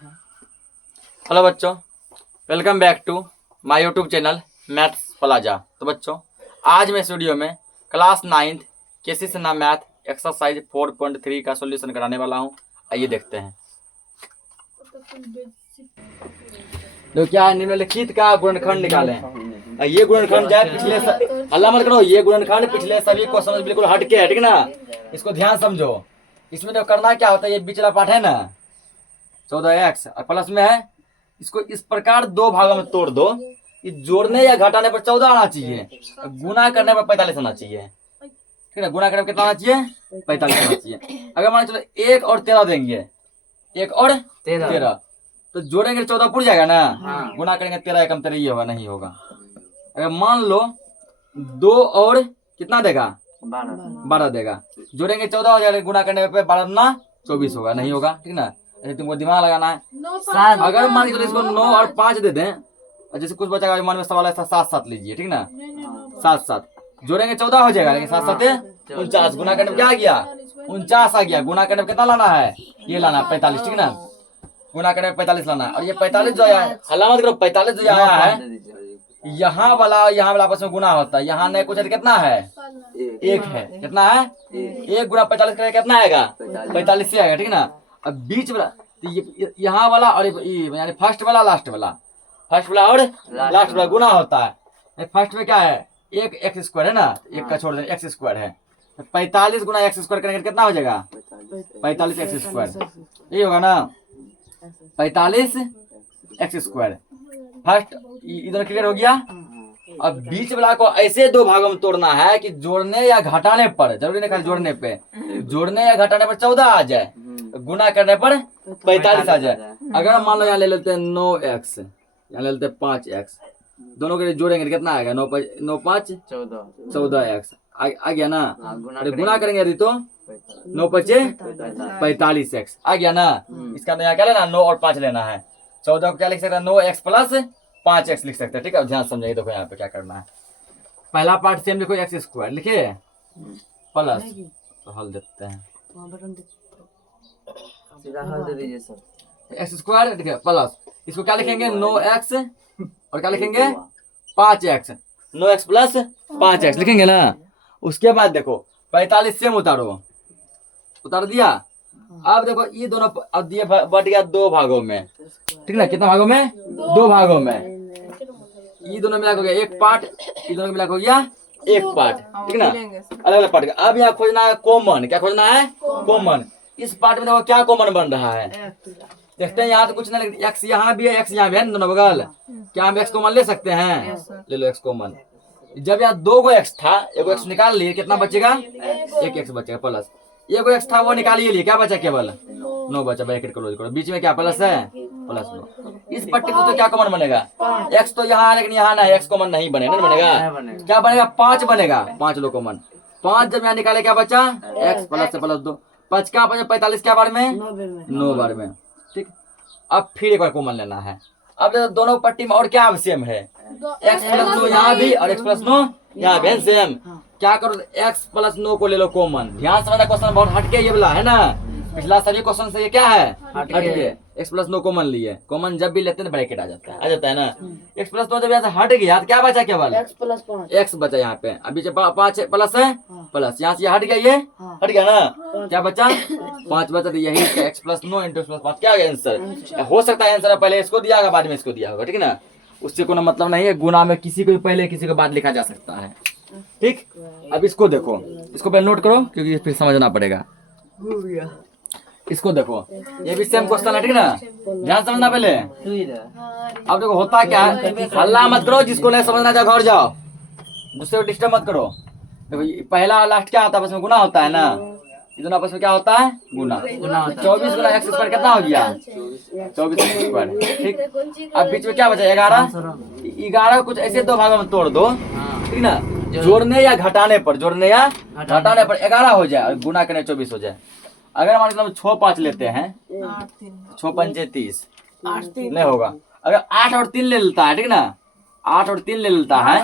Hello बच्चों, welcome back to my YouTube channel maths plaza. तो बच्चों, आज मैं इस वीडियो में class 9th KC Sinha math exercise 4.3 का सॉल्यूशन कराने वाला हूं। आइए देखते हैं। तो क्या है, निम्नलिखित का गुणनखंड निकालें। ये गुणनखंड जाए पिछले हल्ला मत करो, ये गुणनखंड पिछले सभी क्वेश्चन बिल्कुल हटके है, ठीक ना। इसको ध्यान समझो। इसमें तो करना क्या होता है, ये बीच वाला पार्ट है ना 14x और प्लस में है, इसको इस प्रकार दो भागों में तोड़ दो। ये जोड़ने या घटाने पर 14 आना चाहिए, गुना करने पर 45 आना चाहिए, ठीक है। गुना करने पर कितना आना चाहिए, 45 आना चाहिए। अगर मान चलो 1 और 13 देंगे, 1 और 13 तो जोड़ेंगे 14 पुर जाएगा ना। गुना करेंगे 13 एकम 13 ये होगा, नहीं होगा। अगर मान लो 2 और कितना देगा, 12 देगा, जोड़ेंगे 14 हो जाएगा, गुना करने पे 12 ना 24 होगा, नहीं होगा, ठीक ना। ऐसे तुमको दिमाग लगाना है। अगर मान लीजिए इसको 9 और 5 दे दें, और जैसे कुछ बचा मन में सवाल है 7 लीजिए, ठीक ना। 7 जोड़ेंगे 14 हो जाएगा, लेकिन 7 49, गुना करने में क्या आ गया, 49 आ गया। गुना करने में कितना लाना है, ये लाना 45, ठीक ना। गुना करने में 45 लाना है। और ये 45 जो आया है, हल्ला मत करो, 45 जो आया है यहाँ वाला आपस में गुना होता है। यहाँ नहीं कुछ कितना है, 1 है, कितना है 1 गुना 45 करेगा कितना आएगा, 45 से आएगा, ठीक ना। अब बीच वाला तो यहाँ वाला और यानी फर्स्ट वाला लास्ट वाला, फर्स्ट वाला और लास्ट वाला गुना होता है। फर्स्ट में क्या है, 1 एक्स स्क्वायर है ना, 1 का छोड़ दें, एक्स स्क्वायर है। 45 गुना एक्स स्क्वायर करेंगे कितना हो जाएगा, 45 एक्स स्क्वायर, यही होगा ना, 45 एक्स स्क्वायर। फर्स्ट इधर क्लियर हो गया। अब बीच वाला को ऐसे दो भागों में तोड़ना है कि जोड़ने या घटाने पर, जरूरी नहीं खाली जोड़ने पे, जोड़ने या घटाने पर 14 आ जाए, गुना करने पर 45 आ जाए। अगर मान लो यहाँ ले लेते हैं 9x, यहाँ ले लेते हैं 5x, दोनों के जोड़ेंगे तो कितना आएगा, 9 5 14x आ गया ना। अरे गुना करेंगे यदि तो 9 5 45x आ गया ना। इसका यहाँ क्या लेना, 9 और 5 लेना है। 14 को क्या लिख सकते हैं, 9x प्लस 5x लिख सकते हैं, ठीक है। ध्यान समझिए, देखो यहाँ पे क्या करना है। पहला पार्ट सेम लिखो, एक्स स्क्वायर लिखिए प्लस, तो हल देते हैं, सीधा हल दे दीजिए सर। एक्स स्क्वायर देखिए प्लस, इसको क्या लिखेंगे 9x और क्या लिखेंगे 5x, 9x प्लस 5x लिखेंगे ना। उसके बाद देखो 45 सेम उतार दिया। अब देखो ये दोनों अब दिए बट गया 2 भागों में, ठीक ना। कितना भागों में, 2 भागों में। ये दोनों मिला हो गया 1 पार्ट, ये दोनों मिला हो गया 1 पार्ट, ठीक ना, अलग अलग पार्ट का। अब यहाँ खोजना है कॉमन, क्या खोजना है, कॉमन। इस पार्ट में देखो क्या कॉमन बन रहा है, देखते हैं। यहाँ तो कुछ नहीं, एक्स यहाँ भी है, एक्स यहाँ भी है, दोनों बगल। क्या हम एक्स कॉमन ले सकते हैं, ले लो एक्स कॉमन। जब यहाँ 2 गो एक्स था, 1 एक्स निकाल लिए, कितना बचेगा, 1 एक्स बचेगा प्लस। 1 एक्स था वो निकालिए लिए, क्या बचा, केवल 9 बचा। ब्रैकेट क्लोज करो, बीच में क्या प्लस है, प्लस 9। इस पट्टी को तो क्या कॉमन बनेगा, एक्स तो यहाँ, लेकिन यहाँ ना एक्स कॉमन नहीं बनेगा, नहीं बनेगा। क्या बनेगा, 5 बनेगा, 5 लो कॉमन। 5 जब यहाँ निकाले क्या बचा, एक्स प्लस से प्लस 2, 5 क्या बचा, 45 क्या बार में, 9 बार में, ठीक। अब फिर एक बार कॉमन लेना है। अब दोनों पट्टी में और क्या सेम है, एक्स प्लस 9 यहाँ भी और एक्स प्लस 9 यहाँ भी सेम। क्या करो, x प्लस 9 को ले लो कॉमन। ध्यान समझना, क्वेश्चन बहुत हटके ये वाला है ना, पिछला सभी क्वेश्चन से ये क्या है, हटके। x प्लस 9 कॉमन लिए, कॉमन जब भी लेते हैं ब्रैकेट आ जाता है ना। x प्लस 9 जब यहाँ से हट गया तो क्या बचा, केवल x बचा यहाँ पे। अभी 5 प्लस है, प्लस यहाँ से हट गया, ये हट गया ना, क्या बचा 5 बचा। तो यही x प्लस 9 इंटू प्लस 5 क्या गया आंसर। हो सकता है आंसर पहले इसको दिया होगा, बाद में इसको दिया होगा, ठीक ना। उससे कोई मतलब नहीं है, गुना में किसी को पहले किसी को बाद लिखा जा सकता है, ठीक। अब इसको देखो, इसको पहले नोट करो क्योंकि फिर समझना पड़ेगा। इसको देखो, ये भी सेम क्वेश्चन है, ठीक ना। ध्यान समझना पहले। अब देखो होता क्या है, हल्ला मत करो, जिसको नहीं समझना जाओ घर जाओ, दूसरे को डिस्टर्ब मत करो। देखो पहला लास्ट क्या होता है, आपस में गुना होता है ना। ये दोनों आपस में क्या होता है, गुना। 24 गुना एक्स स्क्वायर कितना हो गया, 24 एक्स स्क्वायर, ठीक। अब बीच में क्या बचा, 11 कुछ ऐसे 2 भागों में तोड़ दो, ठीक ना। जोड़ने या घटाने पर, 11 हो जाए और गुना करने 24 हो जाए। अगर मान लो 6 5 लेते हैं, 6 5 30 नहीं होगा। अगर 8 और 3 ले लेता है, ठीक ना, 8 और 3 ले लेता है,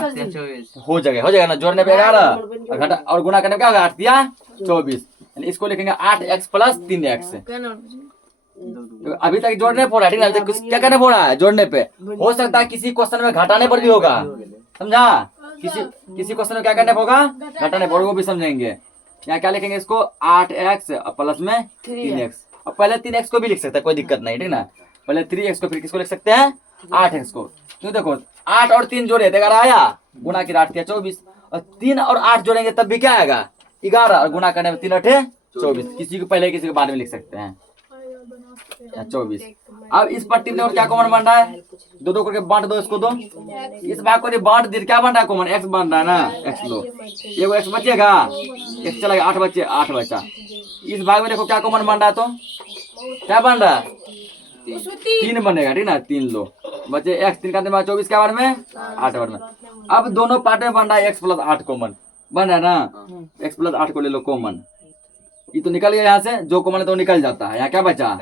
हो जाएगा ना। जोड़ने पे 11 और घटा और गुना करने पे क्या होगा, 8 दिया 24। इसको लिखेंगे 8x प्लस 3x, तो अभी तक जोड़ नहीं फोड़ा, ठीक है, अभी तक क्या करने फोड़ा है, जोड़ने पे। हो सकता है किसी क्वेश्चन में घटाने पर भी होगा, समझा, किसी क्वेश्चन में क्या करने होगा, घटाने पर, वो भी समझेंगे। यहाँ क्या लिखेंगे इसको, 8x प्लस में 3x। अब पहले 3x को भी लिख सकते हैं, कोई दिक्कत नहीं, ठीक ना। पहले 3x को, फिर किसको लिख सकते हैं, 8x को। तो देखो 8 और 3 जोड़े तो 11 आया, गुना की 8 किया 24, और 3 और 8 जोड़ेंगे तब भी क्या आएगा, 11, और गुना करने में 3 8 24। किसी को पहले किसी के बाद में लिख सकते हैं 24। अब इस पट्टी में और क्या कॉमन बन रहा है, दो दो करके बांट दो इसको, दो इस भाग को बांट दे, क्या बन रहा है कॉमन, x बन रहा है ना, x लो, ये वो x बचेगा, x चला गया, 8 बचे, 8 बचा। इस भाग में देखो क्या कॉमन बन रहा है, तो क्या बन रहा है, 3 बनेगा, ठीक ना, 3 लो बचे, x 3 का 24 क्या बार में, 8 बार में। अब दोनों पार्ट में बन रहा है x प्लस 8 कॉमन बन रहा है ना, x प्लस 8 को ले लो कॉमन, ये तो निकल गया यहाँ से, जो कॉमन है तो निकल जाता है। यहाँ क्या बचा,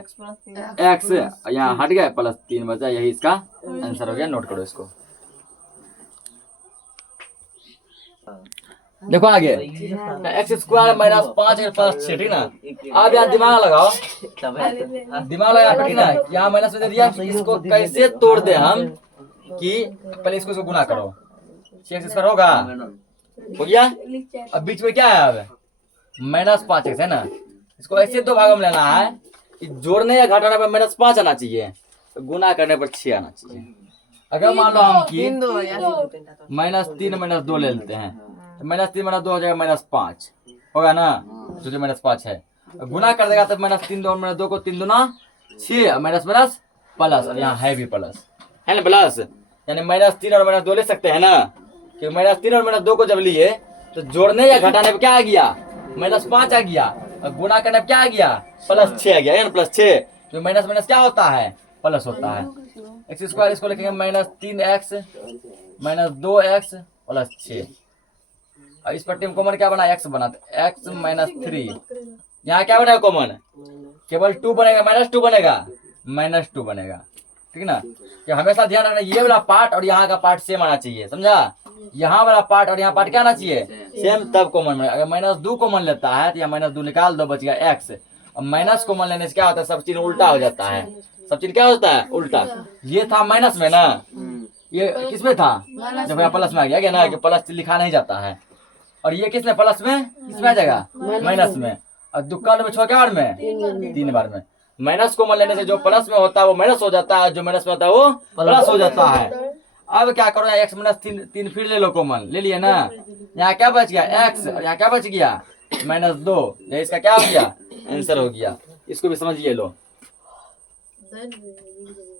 x यहाँ हट गया, प्लस 3 बचा, यही इसका आंसर हो गया। नोट करो इसको। देखो आगे, x स्क्वायर माइनस 5 प्लस 6, ठीक ना। अब यहाँ दिमाग लगाओ, दिमाग लगा, ठीक ना, यहाँ माइनस में दे दिया, इसको कैसे तोड़ दे हम, कि पहले इसको गुना करो, 6x स्क्वायर होगा, हो गया। अब बीच में क्या है, अब माइनस 5x है ना, इसको ऐसे दो भागों में लेना है कि जोड़ने या घटाने पर माइनस 5 आना चाहिए, तो गुना करने पर 6 आना चाहिए। अगर मान लो हम कि माइनस 3 माइनस 2 ले लेते हैं, तो माइनस 3 माइनस 2 हो जाएगा माइनस 5 होगा ना, जो माइनस 5 है, गुना कर देगा तो माइनस 3 2 माइनस 2 को 3 दूना 6, माइनस माइनस प्लस, और यहाँ है भी प्लस, है ना प्लस, यानी माइनस 3 और माइनस 2 ले सकते हैं ना, कि माइनस 3 और माइनस 2 को जब लिए तो जोड़ने या घटाने पर क्या आ गया, माइनस 5 आ गया, और गुना करने पर क्या आ गया, प्लस 6 आ गया, प्लस 6, तो माइनस माइनस क्या होता है, प्लस होता है। एक्स स्क्वायर इसको लिखेंगे minus 3x minus 2x plus 6, और इस पट्टी में कॉमन क्या बना, x बना, x माइनस 3, यहाँ क्या बनेगा कॉमन, केवल 2 बनेगा, माइनस 2 बनेगा, माइनस 2 बनेगा, ठीक ना। कि हमेशा ध्यान रखना, ये वाला पार्ट और यहाँ का पार्ट सेम आना चाहिए, समझा, यहाँ वाला पार्ट और यहाँ पार्ट क्या आना चाहिए, सेम, तब कॉमन बनेगा। अगर माइनस 2 कॉमन लेता है तो यहाँ माइनस 2 निकाल दो, बच गया x। अब माइनस कॉमन लेने से क्या होता है, सब चीज उल्टा हो जाता है, सब चीज क्या होता है, उल्टा। ये था माइनस में ना, ये किसमें था, जब यहाँ प्लस में आ गया ना, कि प्लस लिखा नहीं जाता है, और ये किसमें, प्लस में, किसमें आ जाएगा, माइनस में, और दुक्का में 6 बार में, 3 बार में। माइनस कॉमन लेने से जो प्लस में होता है वो माइनस हो जाता है, जो माइनस में होता है वो प्लस हो जाता है। अब क्या करो, x माइनस 3 फिर ले लो कॉमन, ले लिया ना, यहाँ क्या बच गया x, और यहाँ क्या बच गया माइनस 2, ये इसका क्या हो गया, आंसर हो गया। इसको भी समझिए लो,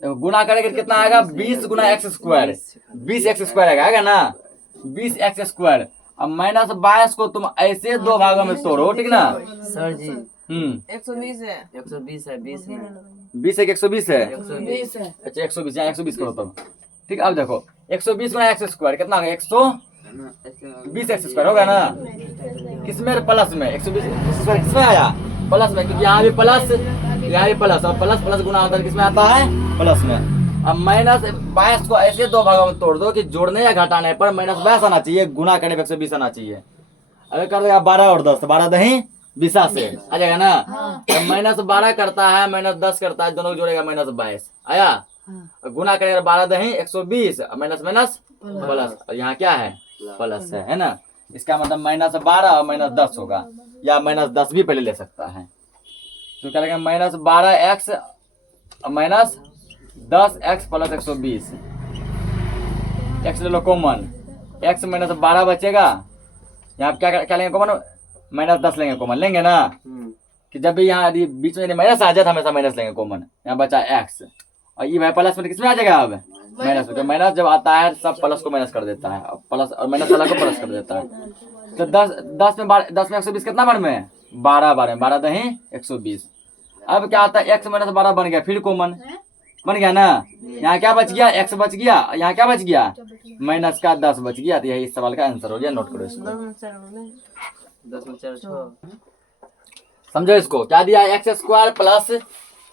गुना करेंगे कितना आएगा, 20 गुना x स्क्वायर, 20x स्क्वायर आएगा ना, 20x स्क्वायर। अब माइनस 22 को तुम ऐसे दो भागों में तोड़ो, ठीक ना सर जी, 120 है, 120 है, 20 है, 20 है कि 120 है, 120 है। अच्छा 120, यहाँ 120 करो तब, ठीक। अब देखो 120 गुना x स्क्वायर कितना होगा, 120x स्क्वायर होगा ना, किसमें, प्लस में, 120 किसमें आया, प्लस में, क्योंकि यहाँ भी प्लस, यहाँ भी प्लस, और प्लस प्लस गुना होता है किसमें आता है, प्लस में। अब माइनस 22 को ऐसे दो भागों में तोड़ दो कि जोड़ने या घटाने पर माइनस 22 आना चाहिए, गुना करने पर 120 आना चाहिए। अगर कर देगा 12 और 10, 12 दही 20 से आ जाएगा ना, तो माइनस 12 करता है, माइनस 10 करता है, दोनों जोड़ेगा माइनस 22 आया, गुना करेगा 12 दही 120, माइनस माइनस प्लस, और यहाँ क्या है, प्लस है ना। इसका मतलब माइनस 12 और माइनस 10 होगा, या माइनस 10 भी पहले ले सकता है, तो क्या लगेगा minus 12x minus 10x plus 120, x ले लो कॉमन, x माइनस 12 बचेगा, यहाँ क्या लेंगे कॉमन, माइनस 10 लेंगे कॉमन, लेंगे ना, कि जब भी यहाँ यदि बीच में माइनस आ जाए तो हमेशा माइनस लेंगे कॉमन। यहाँ बचा x, और ये भाई प्लस में किसमें आ जाएगा, अब माइनस में, माइनस जब आता है सब प्लस को माइनस कर देता है, प्लस और माइनस वाला को प्लस कर देता है। तो 10 में 120 कितना बार में, 12 बार में, 12 दही 120। अब क्या आता है, x माइनस 12 बन गया, फिर कॉमन बन गया ना, यहाँ क्या बच गया, x बच गया, यहाँ क्या बच गया, माइनस का 10 बच गया, तो यही इस सवाल का आंसर हो गया। नोट करो इसको, 10 में 4 6, समझो इसको, क्या दिया, x square plus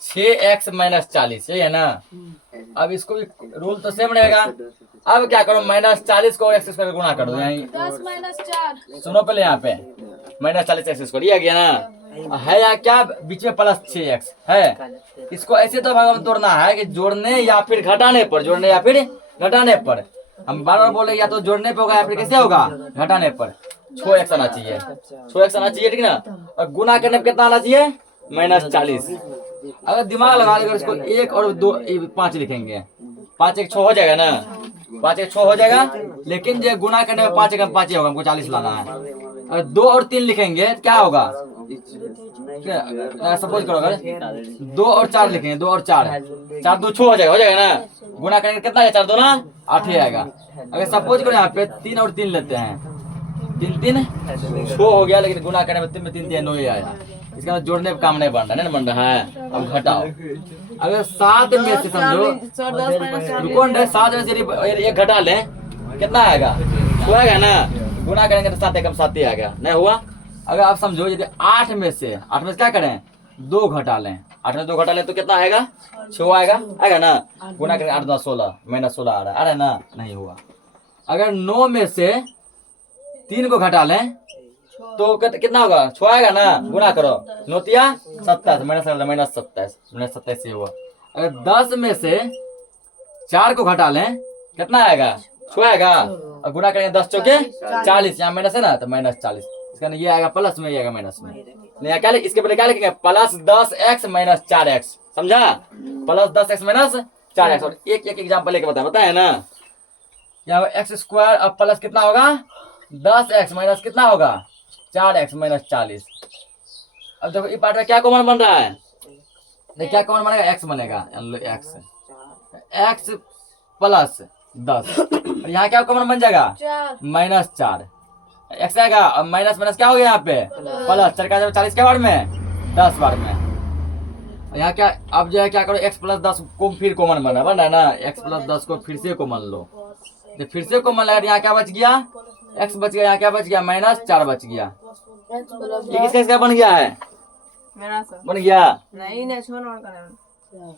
6x minus 40, यही है ना। अब इसको भी रूल तो सेम रहेगा। अब क्या करो, माइनस 40 को एक्स स्क्वायर गुना कर दो, यहीं 10 माइनस 4, सुनो पहले, यहाँ पे माइनस 40 एक्स स्क्वायर, ये आ गया ना, है या क्या, बीच में प्लस 6x है। इसको ऐसे तो भाग में तोड़ना है कि जोड़ने या फिर घटाने पर, जोड़ने या फिर घटाने पर। हम बार बार बोले या तो जोड़ने पे होगा या फिर कैसे होगा, घटाने पर। 6x आना चाहिए, 6x आना चाहिए, ठीक ना। और गुना करने पे कितना आना चाहिए, -40। अगर दिमाग लगा लेगा इसको 1 और 2 5 लिखेंगे, 5 1 6 हो जाएगा ना, 5 1 6 हो जाएगा। लेकिन जो गुना करने में 5 1 5 ही होगा, हमको 40 लाना है। अगर 2 और 3 लिखेंगे तो क्या होगा, सपोज करो अगर 2 और 4 लिखेंगे, 2 और 4 4 2 6 हो जाएगा ना। गुना करेंगे कितना है, 4 2 ना 8 ही आएगा। अगर सपोज करो यहाँ पे 3 और 3 लेते हैं, 3 3 6 हो गया, लेकिन गुना करने में 3 3 9 ही आया। इसका मतलब जोड़ने का काम नहीं बन रहा है, नहीं बन रहा है। अब घटाओ, अगर 7 में से समझो, रुको ना, 7 में से एक घटा लें, कितना आएगा, होएगा ना। गुना करेंगे तो 7 एकम 7 ही आएगा, नहीं हुआ। अगर आप समझो यदि 8 में से क्या करें, 2 घटा लें, 8 में 2 घटा लें तो कितना आएगा, 6 आएगा ना। गुना करेंगे 8 2 16, -16 आ रहा है ना, नहीं हुआ। अगर 9 में से 3 को घटा लें तो कितना होगा, 6 आएगा ना। गुना करो, 9 तिया 27, -27 से हुआ। अगर 10 में से 4 को घटा लें कितना आएगा, 6 आएगा। और गुना करेंगे 10 चौके 40, यहाँ माइनस है ना तो -40। इसका ये आएगा प्लस में, ये आएगा माइनस में। नहीं क्या, इसके पहले क्या लिखेंगे, +10x - 4x, समझा, +10x - 4x। और एक एग्जाम्पल लेके बताया ना, यहाँ x² अब प्लस कितना होगा, 10x - कितना होगा, 4x - 40। अब देखो इस पार्ट में क्या कॉमन बन रहा है, देखिए क्या कॉमन बनेगा, x बनेगा, x + 10। और यहाँ क्या कॉमन बन जाएगा, -4 x आएगा। और माइनस क्या हो गया, यहाँ पे प्लस 4 का 40 के बार में 10 बार में। यहाँ क्या, अब जो है क्या करो, x + 10 को फिर कॉमन बन रहा है ना, x + 10 को फिर से कॉमन लो, तो फिर से कॉमन लगा, यहाँ क्या बच गया, x बच गया, यहाँ क्या बच गया, -4 बच गया। ये किसका बन गया है, मेरा सर बन गया। नहीं छोड़ और करें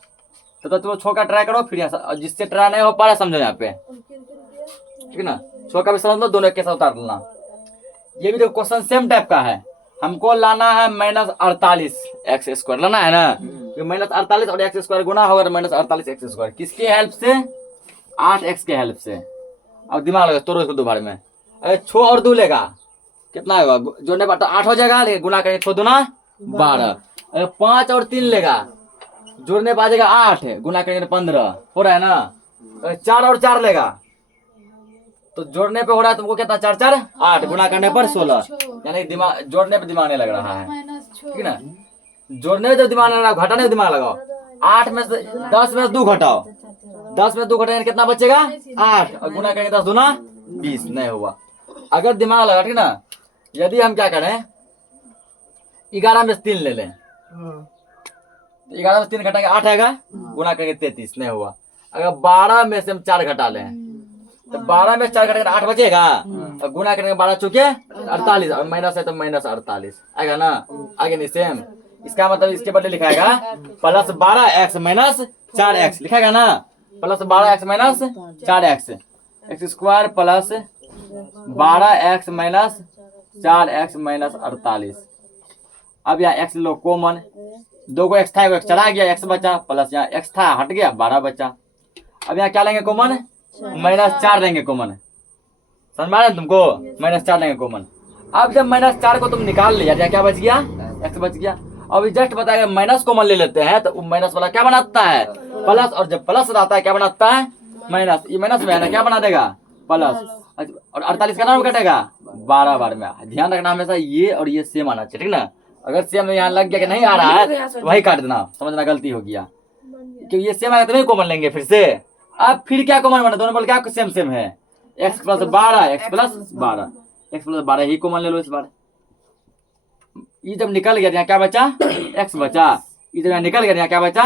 तो तुम 6 का ट्राई करो, फिर यहाँ जिससे ट्राई नहीं हो पा रहा समझो यहाँ पे, ठीक है ना। 6 का भी समझ लो, दोनों एक साथ उतार लेना। ये भी देखो क्वेश्चन सेम टाइप का है, हमको लाना है -48x² लाना है ना। -48 और x² गुना होगा तो -48x², किसके हेल्प से, 8x के हेल्प से। अब दिमाग लगा, तोड़ो इसको 2 बार में। अगर 6 और 2 लेगा कितना होगा, जोड़ने पर 8 हो जाएगा, लेकिन गुना करेंगे 6 2 12। अगर 5 और 3 लेगा, जोड़ने पर आ जाएगा 8, गुना करेंगे 15, हो रहा है ना। अगर 4 और 4 लेगा तो जोड़ने पे हो रहा है तुमको कितना, 4 4 8, गुना करने पर 16। यानी दिमाग, जोड़ने पे दिमाग नहीं लग रहा है, ठीक है ना। जोड़ने में जब दिमाग लग रहा है, घटाने में दिमाग लगाओ। 8 में से 10 में से 2 घटाओ, 10 में 2 घटाएंगे कितना बचेगा, 8, और गुना करेंगे 10 दूना 20, नहीं हुआ। अगर दिमाग लगा, ठीक ना, यदि हम क्या करें, 11 में से 3 ले लें, 11 में से 3 घटाएंगे 8 आएगा, गुना करेंगे 33, नहीं हुआ। अगर 12 में से हम 4 घटा लें तो 12 में 4 घटाएंगे 8 बचेगा, और गुना करेंगे 12 चौके 48, और माइनस है तो -48 आएगा ना। आगे नहीं सेम, इसका मतलब इसके बदले लिखाएगा +12x - 4x लिखाएगा ना, +12x - 4x, x² + 12x - 4x - 48। अब यहाँ x लो कॉमन, 2 को x था, 1 चला गया, x बचा, प्लस यहाँ x था हट गया, 12 बचा। अब यहाँ क्या लेंगे कॉमन, -4 लेंगे कॉमन, समझ में आ रहा है तुमको, -4 लेंगे कॉमन। अब जब -4 को तुम निकाल लिया, क्या बच गया, x बच गया। अब जस्ट बताया माइनस कॉमन ले लेते हैं तो माइनस वाला क्या बनाता है, प्लस, और जब प्लस रहता है क्या बनाता है, माइनस। ये माइनस में है ना, क्या बना देगा, प्लस। और 48 का नाम कटेगा 12 बार में। ध्यान रखना हमेशा ये और ये सेम आना चाहिए, ठीक ना। अगर सेम यहाँ लग गया कि नहीं आ रहा है तो वही काट देना, समझना गलती हो गया, क्योंकि ये सेम आएगा तो नहीं कॉमन लेंगे फिर से। अब फिर क्या कॉमन बना, दोनों बोल क्या सेम सेम है, x + 12 x + 12 x + 12 ही कॉमन ले लो इस बार। ये जब निकल गया यहाँ क्या बचा, x बचा। ये जब यहाँ निकल गया यहाँ क्या बचा,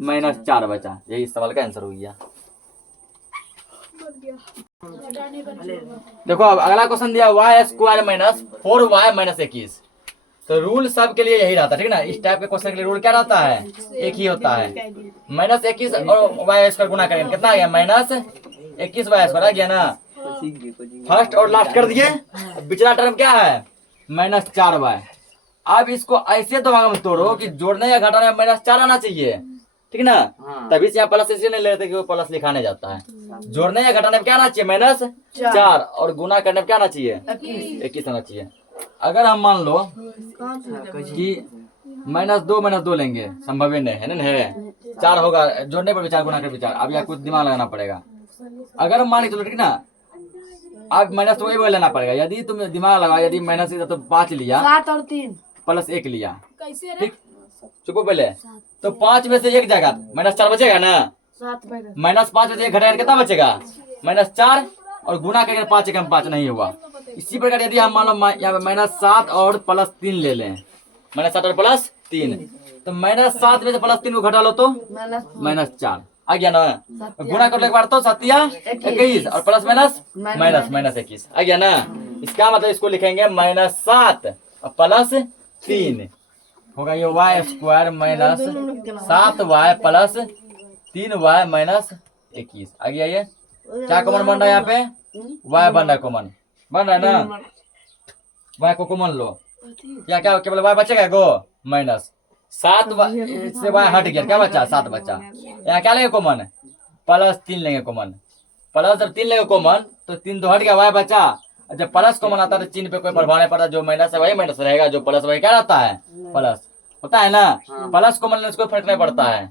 -4 बचा। यही सवाल का आंसर हो गया। देखो अब अगला क्वेश्चन दिया y² - 4y - 21। तो रूल सब के लिए यही रहता है, ठीक ना। इस टाइप के क्वेश्चन के लिए रूल क्या रहता है, एक ही होता है। -21 और y² गुना करेंगे कितना आ गया, -21 y² आ गया ना। फर्स्ट और लास्ट कर दिए, पिछला टर्म क्या है, -4y। अब इसको ऐसे दो भाग में तोड़ो कि जोड़ने या घटाने में -4 आना चाहिए, ठीक ना। हाँ। तभी से यहाँ प्लस इसलिए नहीं ले लेते कि वो प्लस लिखाने जाता है। जोड़ने या घटाने में क्या आना चाहिए? -4 और गुना करने में क्या आना चाहिए? 21 आना चाहिए। अगर हम मान लो कि -2 -2 लेंगे, संभव ही नहीं है ना, है 4 होगा, जोड़ने पर विचार गुना कर विचार। अब यहाँ कुछ दिमाग लगाना पड़ेगा। अगर हम मान के चलो, ठीक ना, अब माइनस तो वही लेना पड़ेगा। यदि तुम दिमाग लगाओ, यदि माइनस तो 5 लिया, 7 और 3 प्लस 1 लिया, ठीक, चुप पहले, तो 5 में से 1 जाएगा, -4 बचेगा ना। 7 -5 में से 1 घटाकर कितना बचेगा? -4 और गुना करके 5 1 5 नहीं हुआ। इसी प्रकार यदि हम मान लो यहाँ पे -7 और +3 ले लें, -7 और +3, तो -7 में से +3 को घटा लो तो -4 आ गया ना। गुना करने के बाद तो 7 या 21 और प्लस माइनस -21 आ गया ना। इसका मतलब इसको लिखेंगे -7 और +3 होगा ये y² -7y प्लस 3y -21 आ गया। ये क्या कॉमन बन रहा है? यहाँ पे y बन रहा है, कॉमन बन रहा है ना। y को कॉमन लो, या क्या केवल y बचेगा गो -7 से y हट गया, क्या बचा? 7 बचा। यहाँ क्या लेंगे कॉमन? +3 लेंगे कॉमन। प्लस जब 3 लेंगे कॉमन तो 3 तो हट गया, y बचा। जब प्लस कॉमन आता है तो चिन्ह पे कोई प्रभाव नहीं पड़ता, जो माइनस है वही माइनस रहेगा, जो प्लस वही क्या रहता है? प्लस होता है ना। प्लस कॉमन लेने से कोई फर्क नहीं पड़ता है,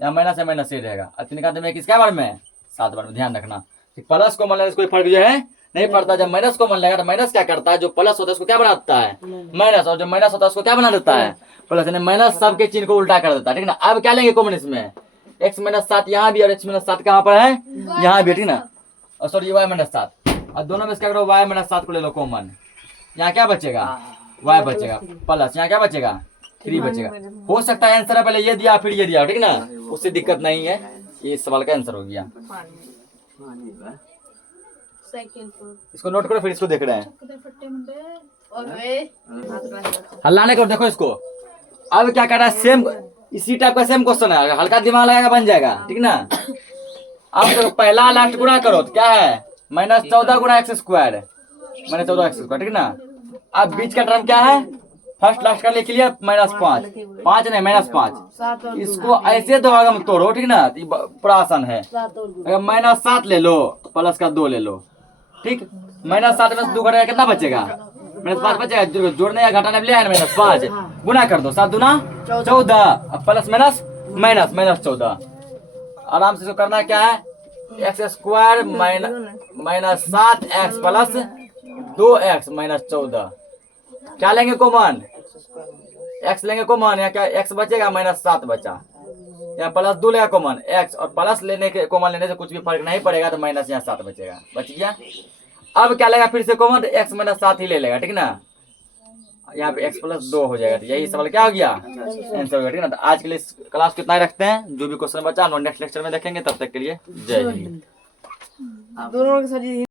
यहाँ माइनस है माइनस ही रहेगा। और 3 का अंत में किसके बारे में? 7 बार में, ध्यान रखना। प्लस कॉमन लेने से कोई फर्क जो है नहीं पड़ता। जब माइनस कॉमन लेगा तो माइनस क्या करता है? जो प्लस होता है उसको क्या बना देता है? माइनस। और जो माइनस होता है उसको क्या बना देता है? प्लस। यानी माइनस सबके चिन्ह को उल्टा कर देता है, ठीक ना। अब क्या लेंगे कॉमन इसमें? x -7 यहाँ भी और x -7 कहाँ पर है? यहाँ भी, ठीक ना। और सॉरी y -7, और दोनों में से क्या करो? y -7 को ले लो कॉमन। यहाँ क्या बचेगा? y बचेगा प्लस, यहाँ क्या बचेगा? 3 बचेगा। हो सकता है आंसर पहले ये दिया फिर ये दिया, ठीक ना, उससे दिक्कत नहीं है। ये इस सवाल का आंसर हो गया। इसको नोट करो, फिर इसको देख रहे हैं। हल्ला नहीं करो, देखो इसको। अब क्या कर रहा है? सेम इसी टाइप का सेम क्वेश्चन है, हल्का दिमाग लगाएगा बन जाएगा, ठीक ना। अब तो पहला लास्ट गुना करो तो क्या है? -14 गुना x², -14x², ठीक ना। अब बीच का टर्म क्या है? फर्स्ट लास्ट का लिख लिया -5, 5 नहीं -5। इसको ऐसे दो भाग में तोड़ो, ठीक ना, पूरा आसान है। अगर -7 ले लो तो प्लस का 2 ले लो, ठीक। -7 में से 2 घटेगा कितना बचेगा? -5 बचेगा। जोड़ने या घटाने में ले आए -5, गुना कर दो, 7 दूना 14, प्लस -14। आराम से इसको करना क्या है? x² -7x plus 2x -14। क्या लेंगे कॉमन? x लेंगे कॉमन, या क्या x बचेगा? -7 बचा, यहाँ प्लस 2 लेगा कॉमन x, और प्लस लेने के कॉमन लेने से कुछ भी फर्क नहीं पड़ेगा, तो माइनस यहाँ 7 बचेगा, बच गया। अब क्या लेगा फिर से कॉमन? तो x -7 ही ले लेगा, ठीक ना। यहाँ पे x + 2 हो जाएगा। तो यही सवाल क्या हो गया? आंसर हो गया, ठीक ना। तो आज के लिए क्लास कितना ही रखते हैं। जो भी क्वेश्चन बचा हम नेक्स्ट लेक्चर में देखेंगे। तब तक के लिए जय हिंद।